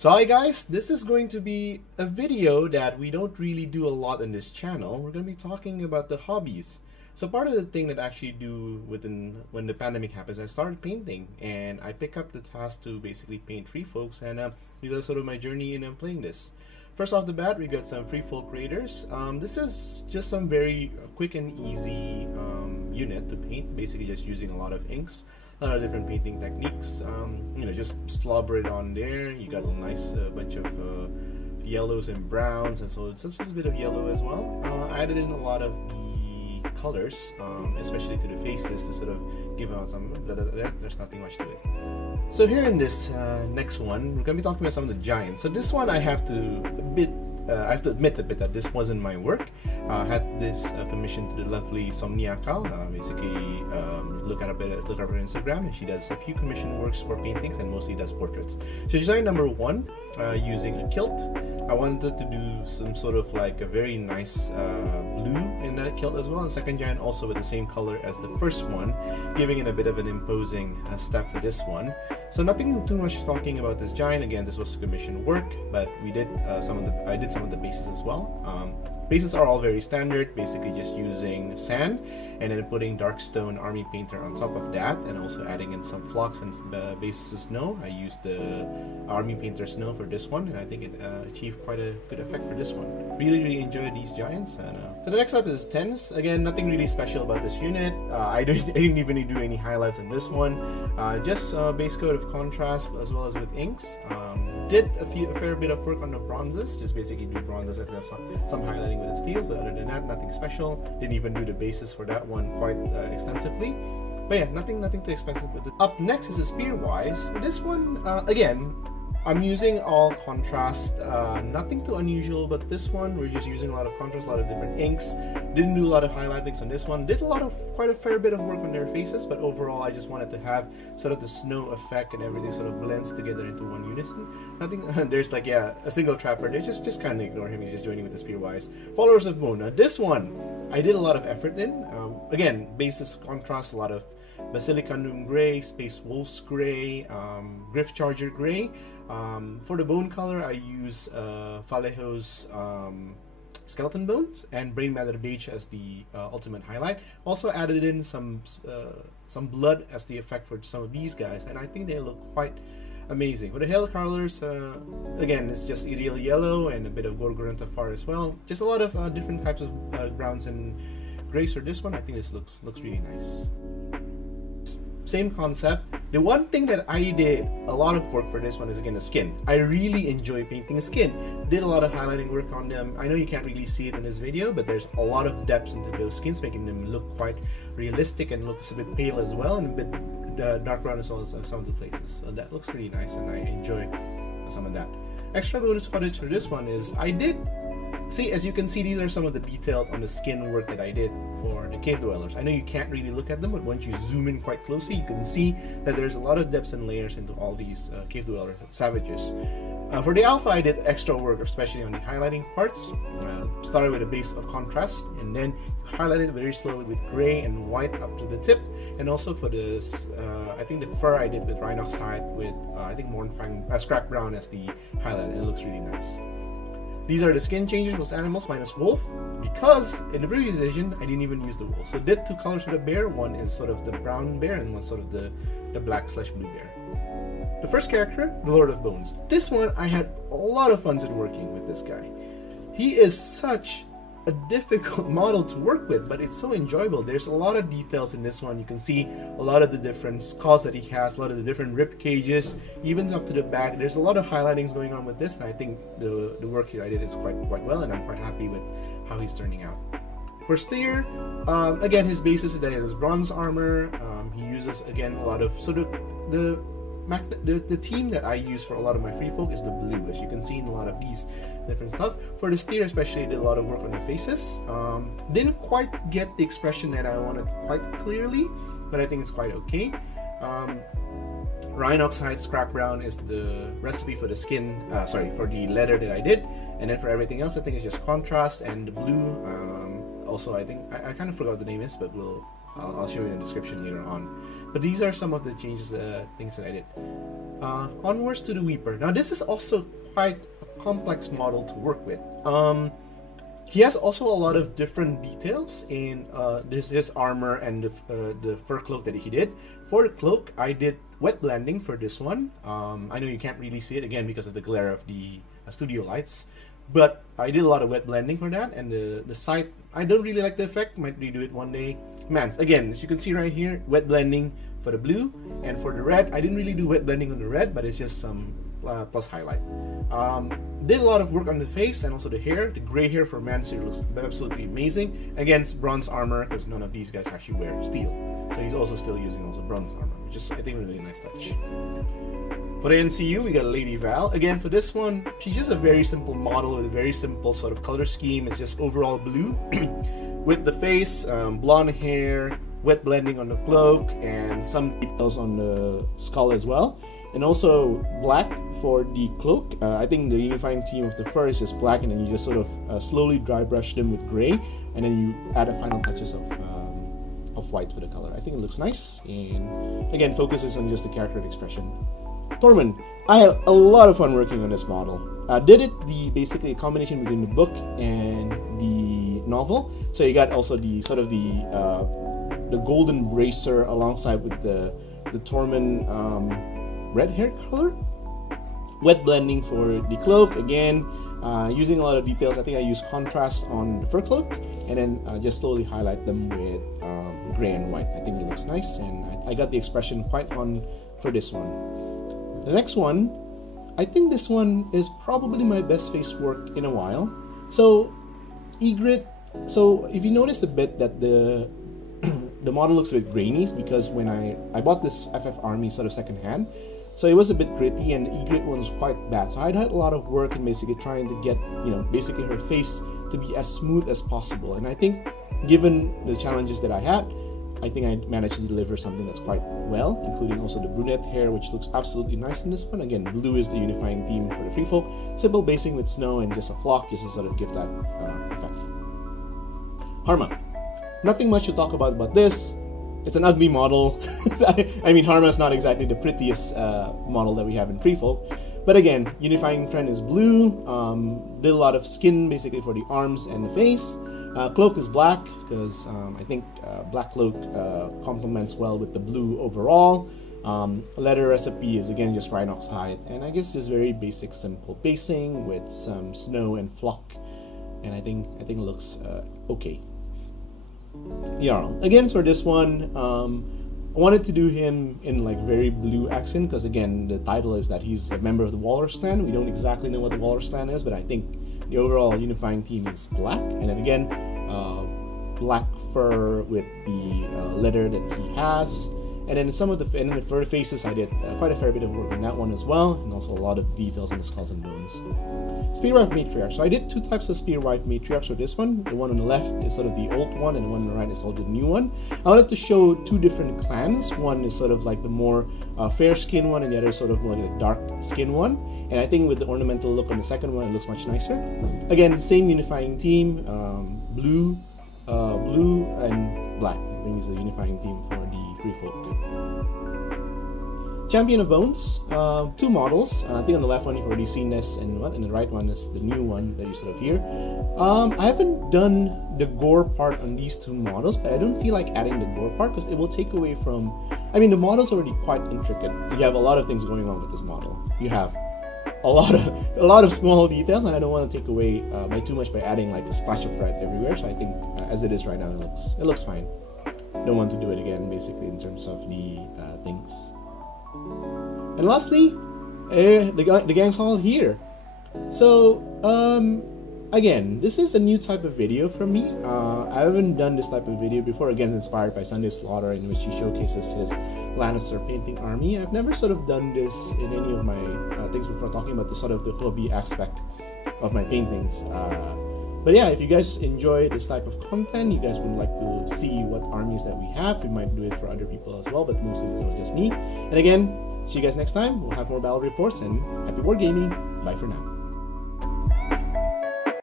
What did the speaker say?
So hi guys, this is going to be a video that we don't really do a lot in this channel. We're going to be talking about the hobbies. So part of the thing that I actually do when the pandemic happens, I started painting and I pick up the task to basically paint free folks, and these are sort of my journey in playing this. First off the bat, we got some free folk raiders. This is just some very quick and easy unit to paint, basically just using a lot of inks. A lot of different painting techniques. You know, just slobber it on there. You got a nice bunch of yellows and browns, and so it's just a bit of yellow as well. I added in a lot of the colors, especially to the faces, to sort of give out some. There's nothing much to it. So here in this next one, we're gonna be talking about some of the giants. So this one I have to admit a bit that this wasn't my work. I had this commissioned to the lovely Somniakal. Basically, look at her Instagram, and she does a few commission works for paintings and mostly does portraits. So design number one, using a kilt. I wanted to do some sort of like a very nice blue in that kilt as well. And second giant also with the same color as the first one, giving it a bit of an imposing step for this one. So nothing too much talking about this giant. Again, this was commission work, but we did I did some of the bases as well. Bases are all very standard, basically just using sand and then putting dark stone army painter on top of that, and also adding in some flocks and bases snow. I used the army painter snow for this one, and I think it achieved quite a good effect for this one. Really enjoyed these giants. And, so the next up is tens. Again, nothing really special about this unit. I didn't even do any highlights in this one. Just base coat of contrast as well as with inks. Did a fair bit of work on the bronzes, just basically do bronzes as some highlighting with steel, but other than that, nothing special. Didn't even do the bases for that one quite extensively. But yeah, nothing too expensive with it. Up next is the Spearwife. This one, again, I'm using all contrast, nothing too unusual, but this one we're just using a lot of contrast, a lot of different inks. Didn't do a lot of highlightings on this one. Did quite a fair bit of work on their faces, but overall I just wanted to have sort of the snow effect and everything sort of blends together into one unison. Nothing. There's like, yeah, a single trapper. They just kind of ignore him. He's just joining with the Spearwife. Followers of Bone. Now this one I did a lot of effort in. Again, basis contrast, a lot of Basilicandum Gray, Space Wolves Gray, Griff Charger Gray. For the bone color, I use Falejo's skeleton bones and Brain Matter Beige as the ultimate highlight. Also added in some blood as the effect for some of these guys, and I think they look quite amazing. For the hair colors, again, it's just Iriel Yellow and a bit of Gorgoranta Far as well. Just a lot of different types of browns and grays for this one. I think this looks really nice. Same concept. The one thing that I did a lot of work for this one is again the skin. I really enjoy painting a skin. Did a lot of highlighting work on them. I know you can't really see it in this video, but there's a lot of depth into those skins, making them look quite realistic and looks a bit pale as well, and a bit dark brown as well as some of the places. So that looks really nice, and I enjoy some of that. Extra bonus footage for this one is I did see, as you can see, these are some of the detailed on the skin work that I did for the cave dwellers. I know you can't really look at them, but once you zoom in quite closely, you can see that there's a lot of depths and layers into all these cave dweller savages. For the alpha, I did extra work, especially on the highlighting parts. Started with a base of contrast, and then highlighted very slowly with gray and white up to the tip. And also for this, I think the fur I did with Rhinox hide with I think Mornfang scrap brown as the highlight, and it looks really nice. These are the skin changes with animals minus wolf, because in the previous edition I didn't even use the wolf. So I did two colors for the bear. One is sort of the brown bear and one sort of the black/blue bear. The first character, the Lord of Bones. This one I had a lot of fun working with this guy. He is such a difficult model to work with, but it's so enjoyable. There's a lot of details in this one. You can see a lot of the different skulls that he has, a lot of the different rib cages, even up to the back. There's a lot of highlightings going on with this, and I think the work here I did is quite well, and I'm quite happy with how he's turning out. For Styr, again, his basis is that he has bronze armor. He uses again a lot of the team that I use for a lot of my free folk is the blue, as you can see in a lot of these different stuff. For the Styr especially, I did a lot of work on the faces. Didn't quite get the expression that I wanted quite clearly, but I think it's quite okay. Rhinox hide scrap brown is the recipe for the skin, for the leather that I did, and then for everything else I think it's just contrast. And the blue, also I think I kind of forgot what the name is, but I'll show you in the description later on. But these are some of the changes, things that I did. Onwards to the Weeper. Now this is also quite a complex model to work with. He has also a lot of different details in his armor and the fur cloak that he did. For the cloak, I did wet blending for this one. I know you can't really see it again because of the glare of the studio lights, but I did a lot of wet blending for that. And the sight, I don't really like the effect. Might redo it one day. Mance, again, as you can see right here, wet blending for the blue, and for the red, I didn't really do wet blending on the red, but it's just some plus highlight. Did a lot of work on the face and also the hair. The gray hair for Mance looks absolutely amazing. Again, it's bronze armor because none of these guys actually wear steel, so he's also still using also bronze armor, which is, I think, a really nice touch. For the NCU, we got Lady Val. Again, for this one, she's just a very simple model with a very simple sort of color scheme. It's just overall blue with the face, blonde hair, wet blending on the cloak, and some details on the skull as well. And also black for the cloak. I think the unifying theme of the fur is just black, and then you just sort of slowly dry brush them with gray, and then you add a final touches of white for the color. I think it looks nice, and again focuses on just the character expression. Tormund, I had a lot of fun working on this model. Did it basically a combination between the book and the novel. So you got also the sort of the golden bracer alongside with the Tormund red hair color. Wet blending for the cloak, again using a lot of details. I think I used contrast on the fur cloak, and then just slowly highlight them with gray and white. I think it looks nice, and I got the expression quite on for this one. The next one, I think this one is probably my best face work in a while. So Ygritte, so if you notice a bit that the the model looks a bit grainy, because when I bought this FF army sort of second hand, so it was a bit gritty, and the Ygritte one was quite bad. So I'd had a lot of work in basically trying to get, you know, basically her face to be as smooth as possible. And I think given the challenges that I had, I think I managed to deliver something that's quite well, including also the brunette hair, which looks absolutely nice in this one. Again, blue is the unifying theme for the free folk. Simple basing with snow and just a flock, just to sort of give that effect. Harma. Nothing much to talk about this. It's an ugly model. I mean, Harma is not exactly the prettiest model that we have in free folk. But again, unifying trend is blue. Did a lot of skin basically for the arms and the face. Cloak is black because I think black cloak complements well with the blue overall. Leather recipe is again just Rhinox hide, and I guess just very basic, simple basing with some snow and flock, and I think it looks okay. Jarl, again for this one, I wanted to do him in like very blue accent because again the title is that he's a member of the Walrus clan. We don't exactly know what the Walrus clan is, but I think the overall unifying theme is black, and then again black fur with the leather that he has, and then some of the for the faces I did quite a fair bit of work on that one as well, and also a lot of details on the skulls and bones. Spearwife Matriarch. So I did two types of Spearwife Matriarch for this one. The one on the left is sort of the old one, and the one on the right is sort of the new one. I wanted to show two different clans. One is sort of like the more fair skin one, and the other is sort of more like a dark skin one. And I think with the ornamental look on the second one, it looks much nicer. Again, same unifying theme, blue and black. I think is the unifying theme for the free folk. Champion of Bones, two models. I think on the left one you've already seen this, and the right one is the new one that you sort of hear. I haven't done the gore part on these two models, but I don't feel like adding the gore part because it will take away from. I mean, the model's already quite intricate. You have a lot of things going on with this model. You have a lot of small details, and I don't want to take away by too much by adding like a splash of red everywhere. So I think as it is right now, it looks fine. Don't want to do it again, basically, in terms of the things. And lastly, the gang's all here. So, again, this is a new type of video from me. I haven't done this type of video before, again inspired by Sunday Slaughter, in which he showcases his Lannister painting army. I've never sort of done this in any of my things before, talking about the sort of the hobby aspect of my paintings. But yeah, if you guys enjoy this type of content, you guys would like to see what armies that we have, we might do it for other people as well, but mostly it's not just me. And again, see you guys next time. We'll have more battle reports, and happy wargaming. Bye for now.